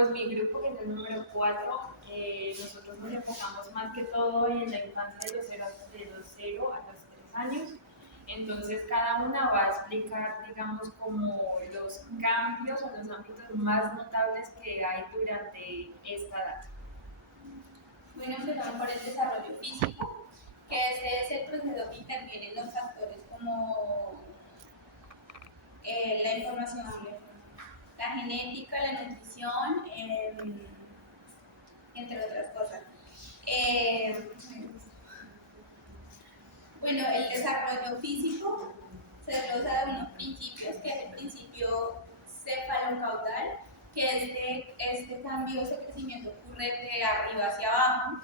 pues mi grupo, que es el número 4, nosotros nos enfocamos más que todo en la infancia de los 0 a los 3 años. Entonces cada una va a explicar, digamos, como los cambios o los ámbitos más notables que hay durante esta edad. Bueno, empezamos por el desarrollo físico, que este es el proceso que interviene en los factores como la información, la genética, la nutrición, entre otras cosas. Bueno, el desarrollo físico se desglosa de unos principios, que es el principio cefalocaudal, que este cambio, ese crecimiento ocurre de arriba hacia abajo.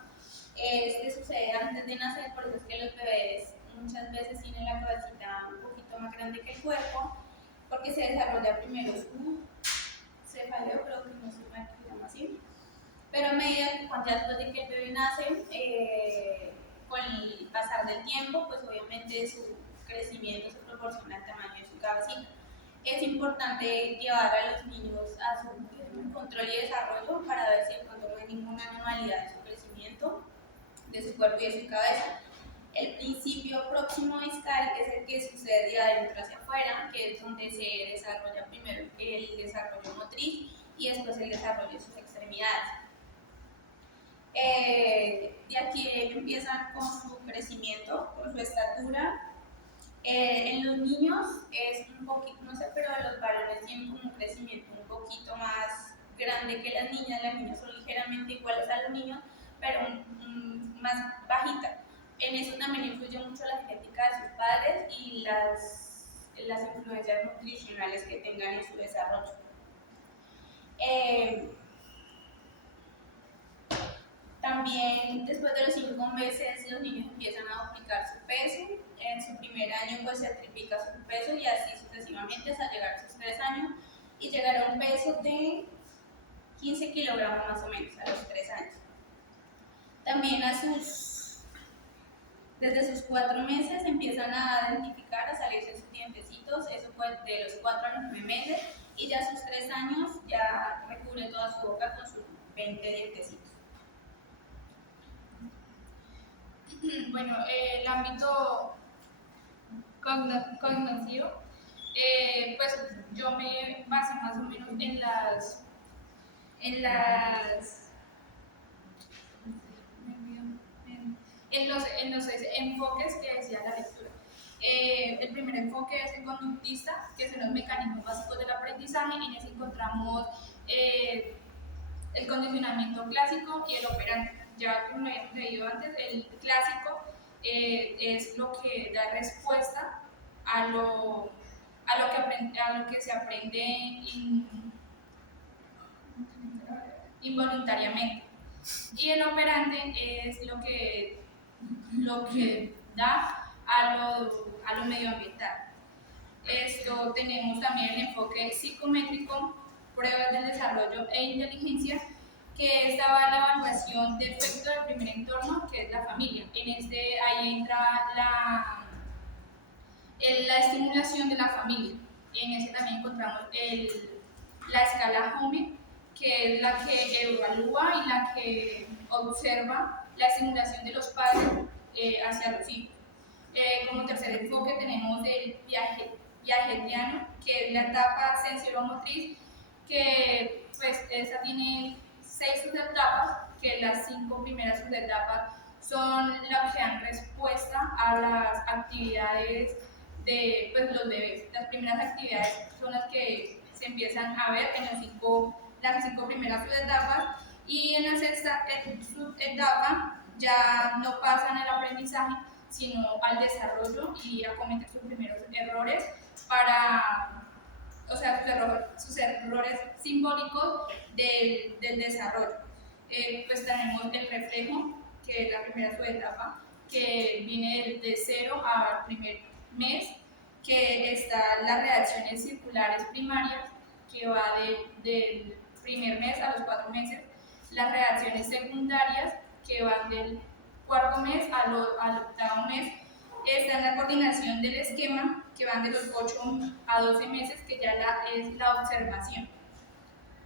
Este sucede antes de nacer, por eso es que los bebés muchas veces tienen la cabecita un poquito más grande que el cuerpo, porque se desarrolla primero su cefaleo, creo que no se llama así, pero a medida que ya después de que el bebé nace, con el pasar del tiempo, pues obviamente su crecimiento se proporciona al tamaño de su cabecita. Es importante llevar a los niños a su control y desarrollo para ver si de pronto no hay ninguna anomalía de su crecimiento, de su cuerpo y de su cabeza. El principio próximo discal es el que sucede de adentro hacia afuera, que es donde se desarrolla primero el desarrollo motriz y después el desarrollo de sus extremidades. De aquí empiezan con su crecimiento, con su estatura. En los niños es un poquito, no sé, pero los varones tienen como un crecimiento un poquito más grande que las niñas son ligeramente iguales a los niños, pero más bajita. En eso también influye mucho la genética de sus padres y las influencias nutricionales que tengan en su desarrollo. También después de los 5 meses los niños empiezan a duplicar su peso. En su primer año pues se triplica su peso y así sucesivamente hasta llegar a sus 3 años y llegar a un peso de 15 kilogramos más o menos a los 3 años. También desde sus 4 meses empiezan a identificar, a salirse sus dientecitos, eso fue de los 4 a los 9 meses, y ya a sus 3 años ya recubre toda su boca con sus 20 dientecitos. Bueno, el ámbito cognitivo, pues yo me basé más o menos en los enfoques que decía la lectura. El primer enfoque es el conductista, que son los mecanismos básicos del aprendizaje. En ese encontramos el condicionamiento clásico y el operante. Ya como hemos leído antes, el clásico es lo que da respuesta a lo que se aprende involuntariamente. Y el operante es lo que da a lo medioambiental. Esto tenemos también el enfoque psicométrico, pruebas del desarrollo e inteligencia, que esta va a la evaluación de efecto del primer entorno, que es la familia. Ahí entra la estimulación de la familia. En ese también encontramos la escala Home, que es la que evalúa y la que observa la estimulación de los padres hacia los hijos. Como tercer enfoque tenemos el piagetiano, que es la etapa sensoromotriz, que pues esa tiene 6 subetapas, que las 5 primeras subetapas son las que dan respuesta a las actividades de pues, los bebés. Las primeras actividades son las que se empiezan a ver en las 5 primeras subetapas, y en la sexta subetapa ya no pasan al aprendizaje, sino al desarrollo y a cometer sus primeros errores sus errores simbólicos del desarrollo. Pues tenemos el reflejo, que es la primera subetapa, que viene de 0 al primer mes, que está las reacciones circulares primarias, que va del primer mes a los 4 meses, las reacciones secundarias, que van del 4.º mes al 8.º mes. Está la coordinación del esquema, que van de los 8 a 12 meses, que ya es la observación.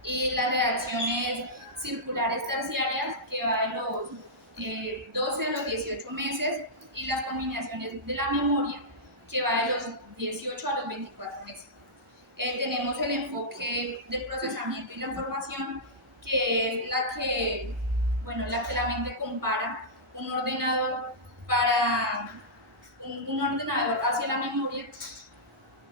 y las reacciones circulares terciarias, que va de los 12 a los 18 meses, y las combinaciones de la memoria, que va de los 18 a los 24 meses. Tenemos el enfoque del procesamiento y la información, que es la mente compara un ordenador para un ordenador hacia la memoria.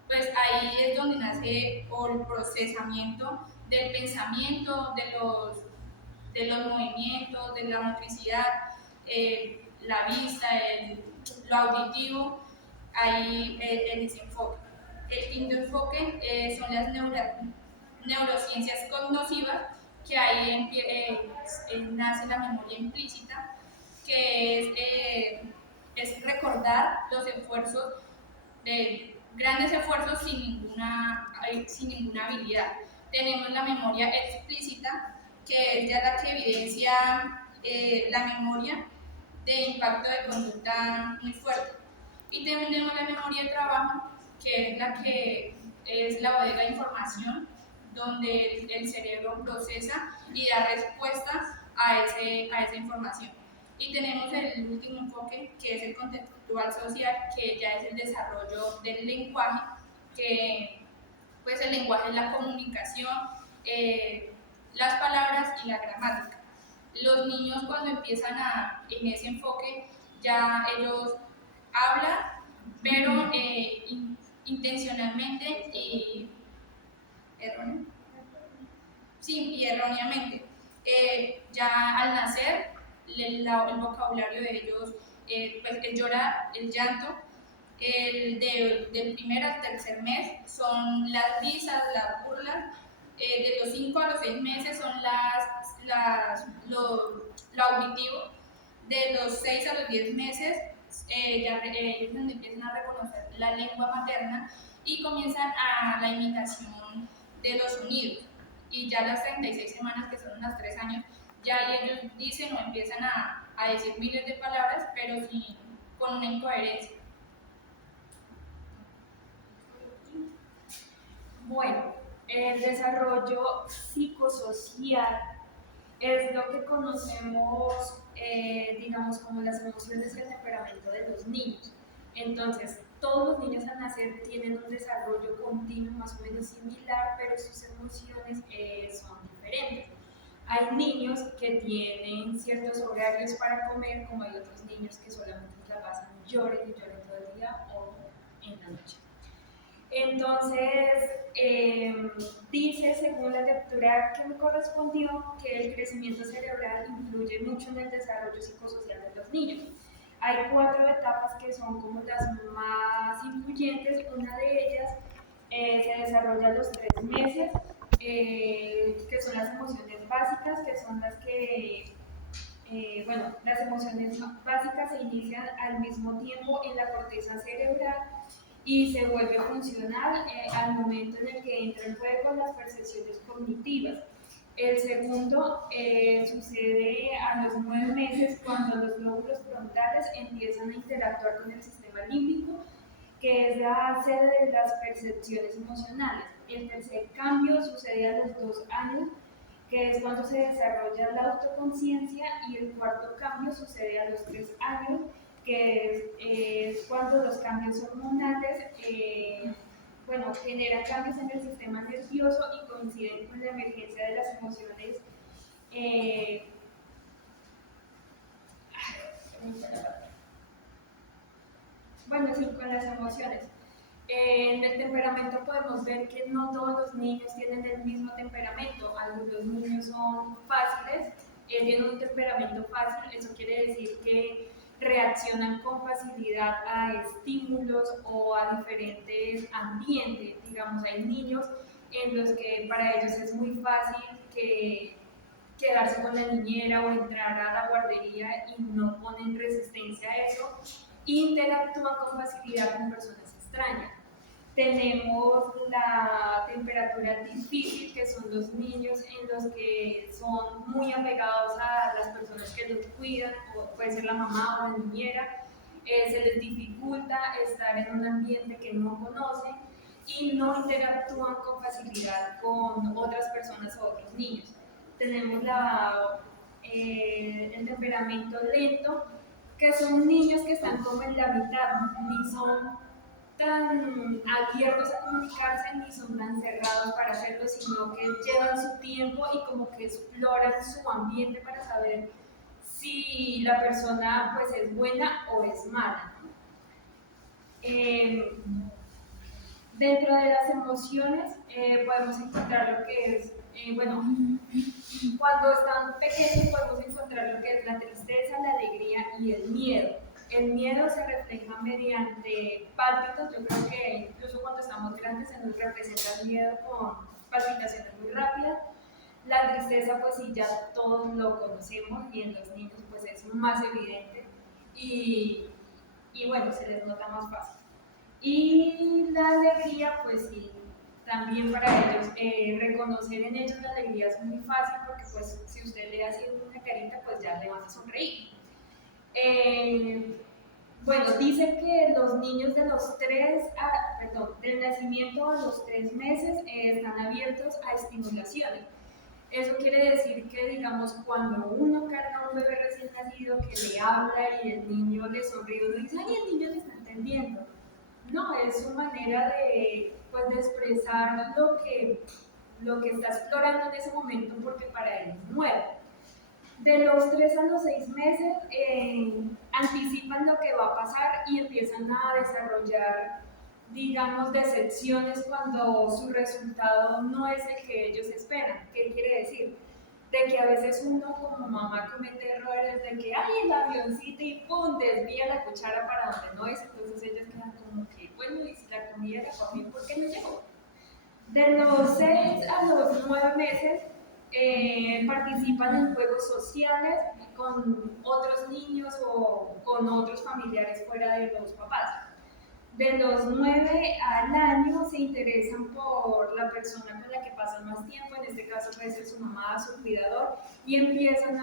Pues ahí es donde nace el procesamiento del pensamiento, de los movimientos, de la motricidad, la vista, lo auditivo, ahí el desenfoque. El quinto enfoque son las neurociencias cognitivas, que ahí nace la memoria implícita, que es recordar los esfuerzos, de grandes esfuerzos sin ninguna habilidad. Tenemos la memoria explícita, que es ya la que evidencia la memoria de impacto de conducta muy fuerte. Y tenemos la memoria de trabajo, que es la que es la bodega de información, donde el cerebro procesa y da respuesta a esa información. Y tenemos el último enfoque, que es el contextual social, que ya es el desarrollo del lenguaje, que pues el lenguaje es la comunicación, las palabras y la gramática. Los niños, cuando empiezan en ese enfoque, ya ellos hablan, pero intencionalmente y erróneamente. Ya al nacer, el vocabulario de ellos, pues el llorar, el llanto, del primer al tercer mes son las risas, las burlas. De los 5 a los 6 meses son lo auditivo. De los 6 a los 10 meses ellos empiezan a reconocer la lengua materna y comienzan a la imitación de los sonidos. Y ya a las 36 semanas, que son unas 3 años, ya ellos dicen o empiezan a decir miles de palabras, pero con una incoherencia. Bueno, el desarrollo psicosocial es lo que conocemos, digamos, como las emociones y el temperamento de los niños. Entonces, todos los niños al nacer tienen un desarrollo continuo más o menos similar, pero sus emociones son diferentes. Hay niños que tienen ciertos horarios para comer, como hay otros niños que solamente se la pasan lloren y lloren todo el día o en la noche. Entonces, dice, según la lectura que me correspondió, que el crecimiento cerebral influye mucho en el desarrollo psicosocial de los niños. Hay 4 etapas que son como las más influyentes. Una de ellas se desarrolla a los 3 meses, que son las emociones básicas, que son las que las emociones básicas se inician al mismo tiempo en la corteza cerebral y se vuelve funcional al momento en el que entra en juego las percepciones cognitivas. El segundo sucede a los 9 meses, cuando los lóbulos frontales empiezan a interactuar con el sistema límbico, que es la sede de las percepciones emocionales. El tercer cambio sucede a los 2 años, que es cuando se desarrolla la autoconciencia, y el cuarto cambio sucede a los 3 años, que es cuando los cambios hormonales generan cambios en el sistema nervioso y coinciden con la emergencia de las emociones. Con las emociones. En el temperamento podemos ver que no todos los niños tienen el mismo temperamento. Algunos niños son fáciles, tienen un temperamento fácil, eso quiere decir que reaccionan con facilidad a estímulos o a diferentes ambientes. Digamos, hay niños en los que para ellos es muy fácil quedarse con la niñera o entrar a la guardería y no ponen resistencia a eso, interactúan con facilidad con personas extrañas. Tenemos la temperatura difícil, que son los niños en los que son muy apegados a las personas que los cuidan, o puede ser la mamá o la niñera. Se les dificulta estar en un ambiente que no conocen, y no interactúan con facilidad con otras personas o otros niños. Tenemos el temperamento lento, que son niños que están como en la mitad, ni son tan abiertos a comunicarse ni son tan cerrados para hacerlo, sino que llevan su tiempo y como que exploran su ambiente para saber si la persona pues es buena o es mala. Dentro de las emociones podemos encontrar lo que es, cuando están pequeños podemos encontrar lo que es la tristeza, la alegría y el miedo. El miedo se refleja mediante pálpitos. Yo creo que incluso cuando estamos grandes se nos representa el miedo con palpitaciones muy rápidas. La tristeza, pues sí, ya todos lo conocemos y en los niños pues es más evidente y bueno, se les nota más fácil. Y la alegría, pues sí, también para ellos, reconocer en ellos la alegría es muy fácil porque pues si usted le hace una carita, pues ya le van a sonreír. Bueno, dice que los niños de del nacimiento a los 3 meses están abiertos a estimulaciones. Eso quiere decir que, digamos, cuando uno carga a un bebé recién nacido que le habla y el niño le sonríe, uno dice, ay, el niño le está entendiendo. No, es su manera pues, de expresar lo que está explorando en ese momento porque para él es nuevo. De los 3 a los 6 meses anticipan lo que va a pasar y empiezan a desarrollar, digamos, decepciones cuando su resultado no es el que ellos esperan. ¿Qué quiere decir? De que a veces uno como mamá comete errores de que hay el avioncito y ¡pum! Desvía la cuchara para donde no es, entonces ellas quedan como que, bueno, y si la comida la comí, ¿por qué no llegó? De los 6 a los 9 meses participan en juegos sociales con otros niños o con otros familiares fuera de los papás. De los 9 al año se interesan por la persona con la que pasan más tiempo, en este caso puede ser su mamá, su cuidador, y empiezan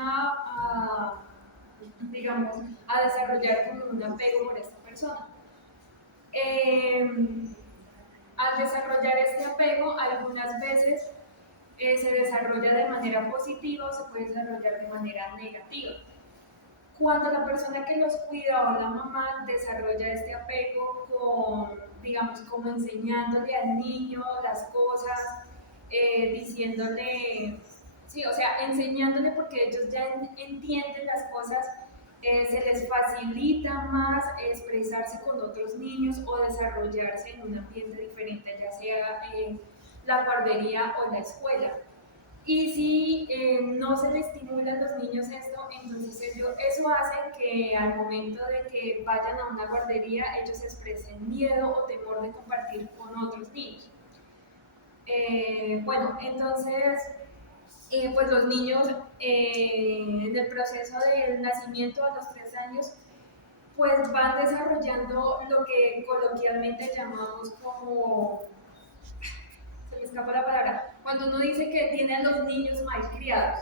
digamos, a desarrollar como un apego por esta persona. Al desarrollar este apego, algunas veces se desarrolla de manera positiva o se puede desarrollar de manera negativa. Cuando la persona que los cuida o la mamá desarrolla este apego digamos, como enseñándole al niño las cosas, diciéndole, sí, o sea, enseñándole porque ellos ya entienden las cosas, se les facilita más expresarse con otros niños o desarrollarse en un ambiente diferente, ya sea la guardería o la escuela. Y si no se le estimula a los niños esto, entonces eso hace que al momento de que vayan a una guardería ellos expresen miedo o temor de compartir con otros niños. Bueno, entonces, pues los niños en el proceso del nacimiento a los 3 años, pues van desarrollando lo que coloquialmente llamamos como, se me escapa la palabra, cuando uno dice que tiene a los niños malcriados.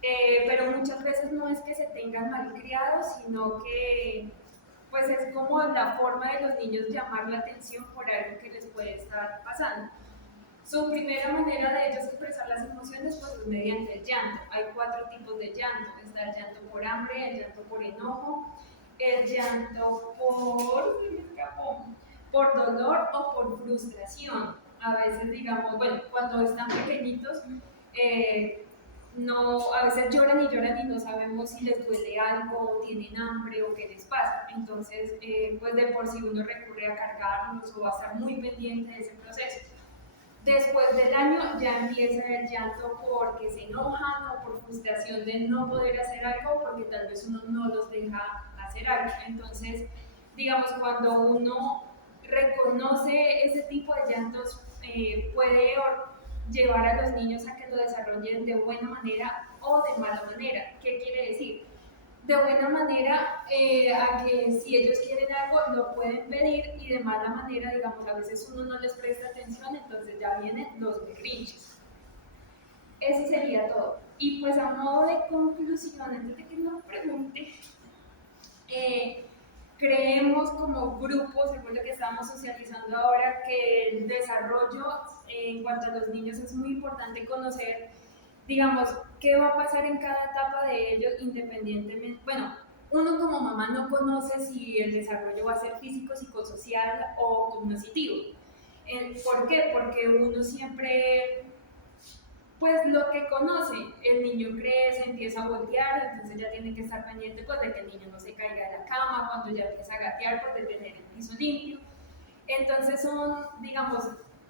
Pero muchas veces no es que se tengan malcriados, sino que pues es como la forma de los niños llamar la atención por algo que les puede estar pasando. Su primera manera de ellos expresar las emociones pues, es mediante el llanto. Hay 4 tipos de llanto. Está el llanto por hambre, el llanto por enojo, el llanto por dolor o por frustración. A veces, digamos, bueno, cuando están pequeñitos, a veces lloran y no sabemos si les duele algo, o tienen hambre o qué les pasa. Entonces, pues de por sí uno recurre a cargarlos o a estar muy pendiente de ese proceso. Después del año ya empieza el llanto porque se enojan o por frustración de no poder hacer algo porque tal vez uno no los deja hacer algo. Entonces, digamos, cuando uno reconoce ese tipo de llantos, puede llevar a los niños a que lo desarrollen de buena manera o de mala manera. ¿Qué quiere decir? De buena manera, a que si ellos quieren algo lo pueden pedir, y de mala manera, digamos, a veces uno no les presta atención, entonces ya vienen los berrinches. Eso sería todo. Y pues a modo de conclusión, antes de que nos pregunte, creemos como grupo, según lo que estamos socializando ahora, que el desarrollo en cuanto a los niños es muy importante conocer, digamos, qué va a pasar en cada etapa de ellos independientemente. Bueno, uno como mamá no conoce si el desarrollo va a ser físico, psicosocial o cognitivo. ¿Por qué? Porque uno siempre, pues lo que conoce, el niño crece, empieza a voltear, entonces ya tiene que estar pendiente pues de que el niño no se caiga de la cama, cuando ya empieza a gatear, pues de tener el piso limpio. Entonces son, digamos,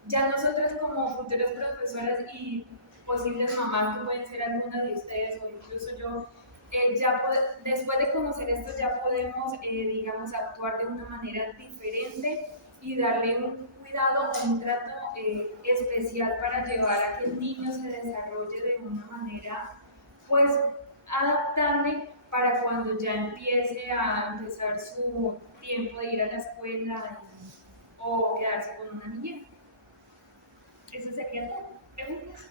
ya nosotros como futuras profesoras y posibles mamás que pueden ser algunas de ustedes o incluso yo, después de conocer esto ya podemos, digamos, actuar de una manera diferente y darle un cuidado, un trato especial para llevar a que el niño se desarrolle de una manera, pues, adaptable para cuando ya empiece a empezar su tiempo de ir a la escuela o quedarse con una niñera. Eso sería todo. ¿Preguntas?